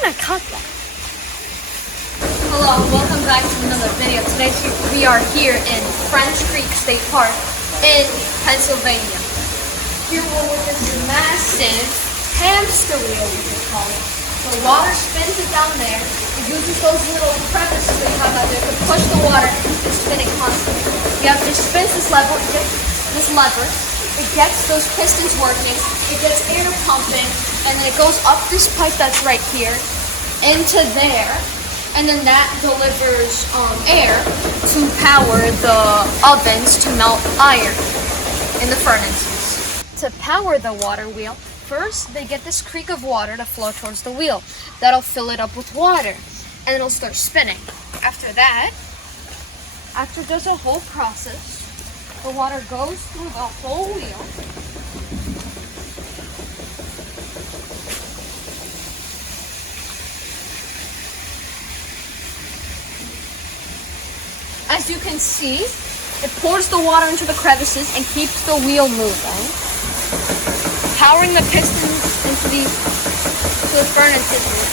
gonna cut that. Hello, welcome back to another video. Today we are here in French Creek State Park in Pennsylvania. Here we're with this massive hamster wheel, we can call it. The water spins it down there. It uses those little crevices we have out there to push the water and spin it constantly. It spins this lever, it gets those pistons working, it gets air pumping, and then it goes up this pipe that's right here into there, and then that delivers air to power the ovens to melt iron in the furnaces. To power the water wheel, first they get this creek of water to flow towards the wheel. That'll fill it up with water, and it'll start spinning. After that, after it does a whole process, the water goes through the whole wheel. As you can see, it pours the water into the crevices and keeps the wheel moving, powering the pistons into the furnaces.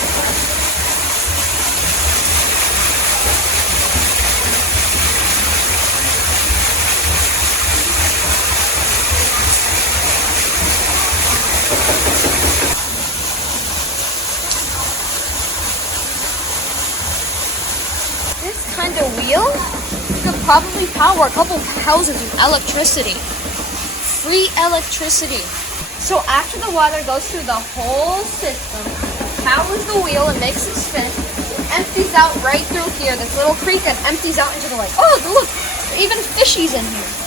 This kind of wheel could probably power a couple houses with electricity. Free electricity. So after the water goes through the whole system, powers the wheel and makes it spin, empties out right through here, this little creek that empties out into the lake. Oh, look, even fishies in here.